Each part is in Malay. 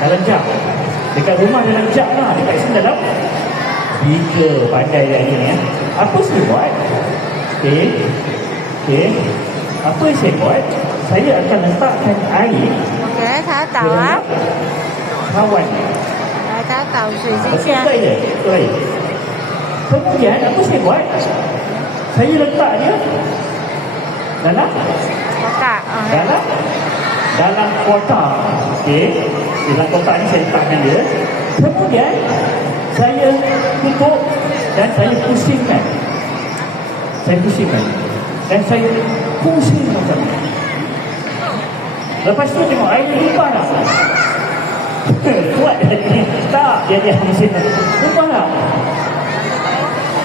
dalam jam. Dekat rumah dalam jam lah. Dekat sini dalam tiga pandai dia ni ya. Apa saya buat? Okey. Okey. Apa yang saya buat? Saya akan letakkan air 我给它打 di 倒啊 dalam，cawan. 来它倒水进 Betul 去啊。 saya. Betul. Kemudian apa saya buat? Saya letak dia dalam 我打啊， dalam dalam kotak. Okey. Dalam kotak ni saya letakkan dia. Kemudian saya tutup dan saya pusingkan. Saya pusingkan. Dan saya pusing macam ni. Lepas tu tengok air ni lupa tak? Kuat dia ni. Tak, dia dia mesin. Lupa tak?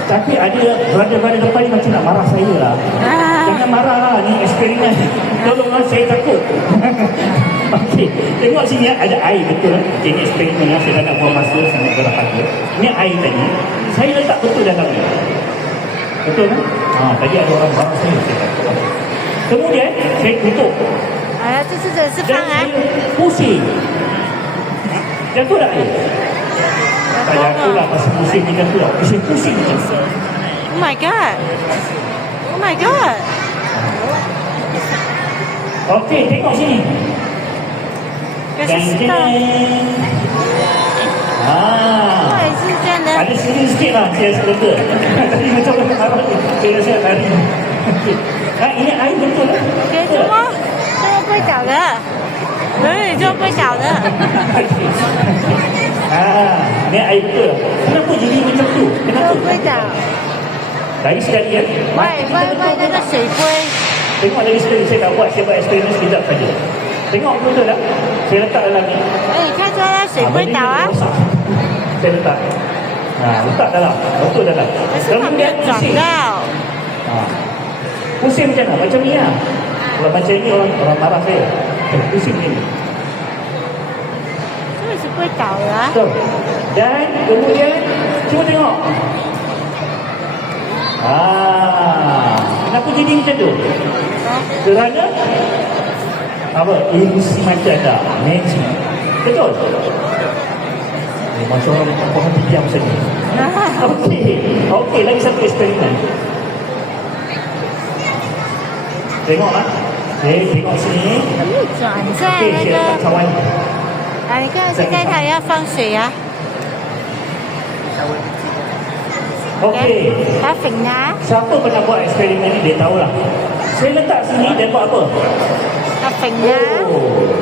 Tapi ada brother-brother depan ni macam nak marah saya lah. Ah. Jangan marah lah, ni eksperimen. Tolonglah saya takut. Okey, tengok sini eh, ada air betul. Eh? Okey, ni eksperimen yang saya nak buang masa sangat berapa dia. Ini air tadi, saya letak betul dalam ni. Betul kan? Ha, tadi ada orang bawa saya. Kemudian, saya tutup. Ah, tu sudah sekarang sepang eh. Pusing. Jatuh eh? tak air? Tak jatuh lah ah. pasal pusing ni jatuh lah. Pusing pusing ni. Oh my god. Oh my god. Okey, tengok sini. 再见。啊，再见呢。还是新人气嘛，这样子。这个叫什么？这个是啥？这个是啥？哎，这个，哎，这个呢？这个什么？这个龟脚的。哎，这个龟脚的。啊，这个矮个，这不就你们叫的吗？这个龟。来，你一下，卖卖卖那个水龟。等我那个水龟先搞过，先把水龟的水脚拍。Tengok benda dah. Saya letak dalam ni. Eh, cuba cuba saya boleh tahu ah. Saya letak. Ha, letak dalam. Betul dalam. Kemudian musim. Ha. Musim macam mana? Macam ni lah. Kalau macam ni orang orang marah saya. Musim ni. Saya boleh tahu lah. Betul. Dan kemudian cuba tengok. Ah, kenapa jadi macam tu? Kerana apa? Ilusi mata anda, management. Betul. Eh, masa orang orang hati diam saja. Okey, okey lagi satu eksperimen. Tengok ah. Eh, tengok sini. 它没有转在 Okey, 那 saya letak 个 cawan. 啊，你看现在它要放水啊， Okey. Perfect nah. Siapa pernah buat eksperimen ni dia tahulah. Saya letak sini dan buat apa? Perfect nah. Oh.